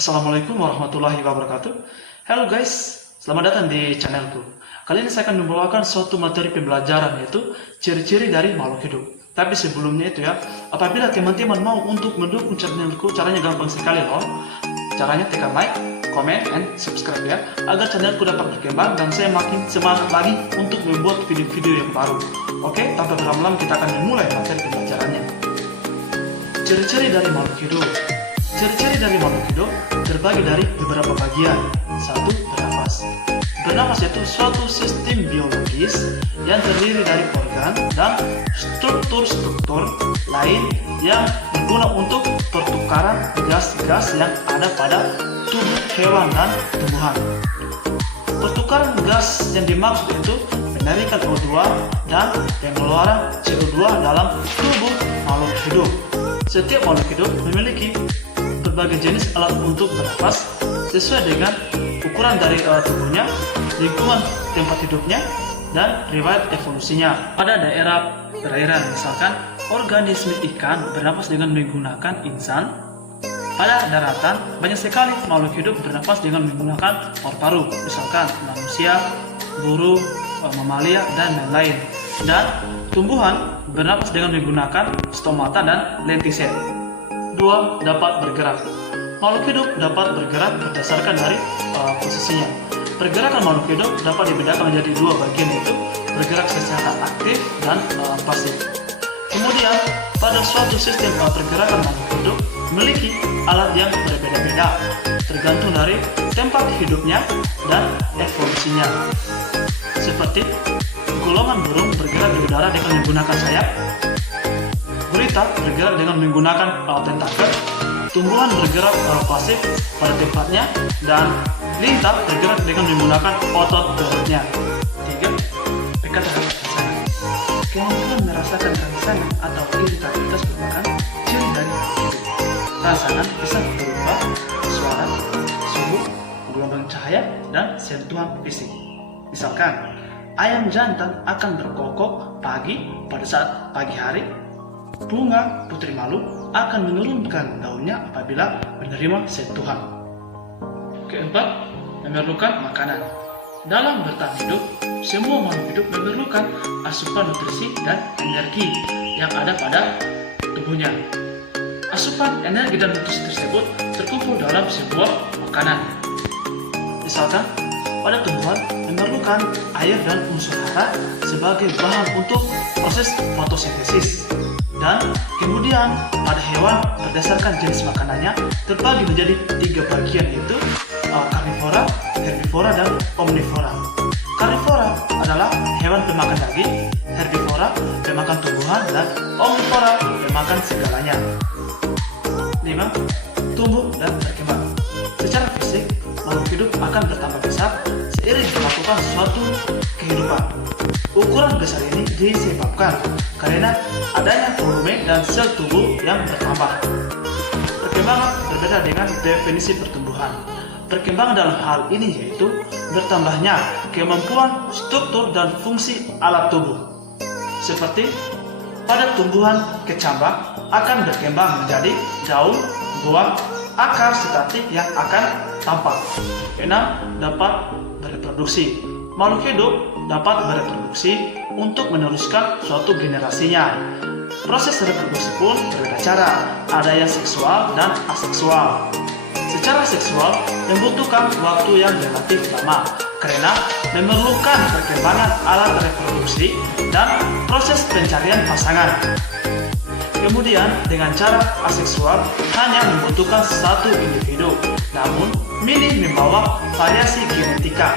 Assalamualaikum warahmatullahi wabarakatuh. Halo guys, selamat datang di channelku. Kali ini saya akan membawakan suatu materi pembelajaran, yaitu ciri-ciri dari makhluk hidup. Tapi sebelumnya itu ya, apabila teman-teman mau untuk mendukung channelku, caranya gampang sekali loh. Caranya tekan like, comment, and subscribe ya, agar channelku dapat berkembang dan saya makin semangat lagi untuk membuat video-video yang baru. Oke, tanpa berlama-lama kita akan memulai materi pembelajarannya. Ciri-ciri dari makhluk hidup. Ciri-ciri dari makhluk hidup terbagi dari beberapa bagian. Satu, bernapas. Bernapas yaitu suatu sistem biologis yang terdiri dari organ dan struktur-struktur lain yang berguna untuk pertukaran gas-gas yang ada pada tubuh hewan dan tumbuhan. Pertukaran gas yang dimaksud itu penarikan O2 dan pengeluaran CO2 dalam tubuh makhluk hidup. Setiap makhluk hidup memiliki berbagai jenis alat untuk bernapas sesuai dengan ukuran dari tubuhnya, lingkungan tempat hidupnya, dan riwayat evolusinya. Pada daerah perairan misalkan, organisme ikan bernapas dengan menggunakan insan. Pada daratan, banyak sekali makhluk hidup bernapas dengan menggunakan paru-paru, misalkan manusia, burung, mamalia, dan lain-lain. Dan tumbuhan bernapas dengan menggunakan stomata dan lentisel. 2. Dapat bergerak. Makhluk hidup dapat bergerak berdasarkan dari posisinya. Pergerakan makhluk hidup dapat dibedakan menjadi dua bagian, yaitu bergerak secara aktif dan pasif. Kemudian, pada suatu sistem pergerakan makhluk hidup memiliki alat yang berbeda-beda, tergantung dari tempat hidupnya dan evolusinya. Seperti golongan burung bergerak di udara dengan menggunakan sayap, gurita bergerak dengan menggunakan tentakel, tumbuhan bergerak pasif pada tempatnya, dan lintah bergerak dengan menggunakan otot perutnya. 3. Pekat terhadap rangsangan. Kemampuan merasakan rangsangan atau iritabilitas merupakan ciri dari hidup. Rangsangan bisa berupa suara, suhu, gelombang cahaya, dan sentuhan fisik. Misalkan, ayam jantan akan berkokok pagi pada saat pagi hari. Bunga putri malu akan menurunkan daunnya apabila menerima sentuhan. Keempat, memerlukan makanan. Dalam bertahan hidup, semua makhluk hidup memerlukan asupan nutrisi dan energi yang ada pada tubuhnya. Asupan energi dan nutrisi tersebut terkumpul dalam sebuah makanan. Misalkan, pada tumbuhan memerlukan air dan unsur hara sebagai bahan untuk proses fotosintesis. Dan kemudian pada hewan berdasarkan jenis makanannya terbagi menjadi 3 bagian, yaitu karnivora, herbivora, dan omnivora. Karnivora adalah hewan pemakan daging, herbivora pemakan tumbuhan, dan omnivora pemakan segalanya. 5. Tumbuh dan berkembang. Secara fisik, makhluk hidup akan bertambah besar seiring melakukan suatu kehidupan. Ukuran besar ini disebabkan karena adanya volume dan sel tubuh yang bertambah. Perkembangan berbeda dengan definisi pertumbuhan. Perkembangan dalam hal ini yaitu bertambahnya kemampuan, struktur, dan fungsi alat tubuh. Seperti pada tumbuhan kecambah akan berkembang menjadi daun, buah, akar statik yang akan tampak. 6. Dapat bereproduksi. Makhluk hidup dapat bereproduksi untuk meneruskan suatu generasinya. Proses reproduksi pun berbeda cara, ada yang seksual dan aseksual. Secara seksual membutuhkan waktu yang relatif lama karena memerlukan perkembangan alat reproduksi dan proses pencarian pasangan. Kemudian dengan cara aseksual hanya membutuhkan satu individu, namun minim membawa variasi genetika.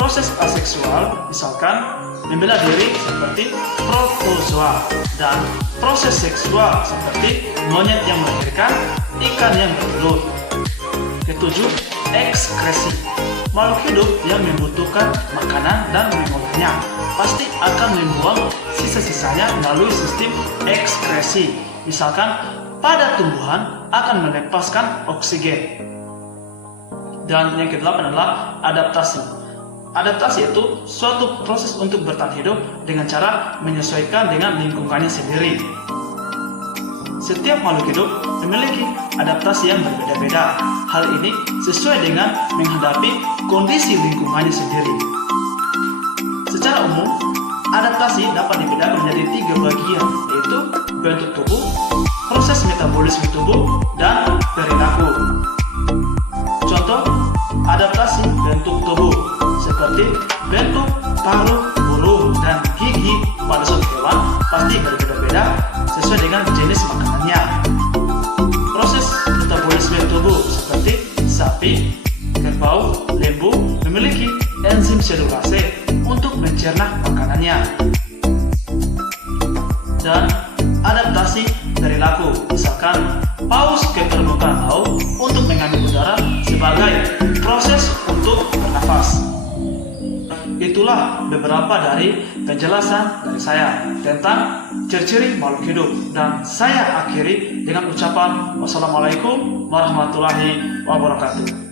Proses aseksual misalkan membela diri seperti protozoa, dan proses seksual seperti monyet yang melahirkan, ikan yang bertelur. Ketujuh, ekskresi. Makhluk hidup yang membutuhkan makanan dan mengolahnya pasti akan membuang sisa-sisanya melalui sistem ekskresi. Misalkan pada tumbuhan akan melepaskan oksigen. Dan yang ke-8 adalah adaptasi. Adaptasi itu suatu proses untuk bertahan hidup dengan cara menyesuaikan dengan lingkungannya sendiri. Setiap makhluk hidup memiliki adaptasi yang berbeda-beda. Hal ini sesuai dengan menghadapi kondisi lingkungannya sendiri. Secara umum, adaptasi dapat dibedakan menjadi 3 bagian, yaitu bentuk tubuh, proses metabolisme tubuh, dan perilaku. Contoh, adaptasi bentuk tubuh seperti bentuk paruh, burung, dan gigi pada suatu hewan pasti berbeda-beda sesuai dengan jenis makanannya. Proses metabolisme tubuh seperti sapi, kerbau, lembu memiliki enzim selulase untuk mencerna makanannya. Dan adaptasi perilaku, misalkan paus ke permukaan laut untuk mengambil udara sebagai proses untuk bernafas. Itulah beberapa dari penjelasan dari saya tentang ciri-ciri makhluk hidup, dan saya akhiri dengan ucapan wassalamualaikum warahmatullahi wabarakatuh.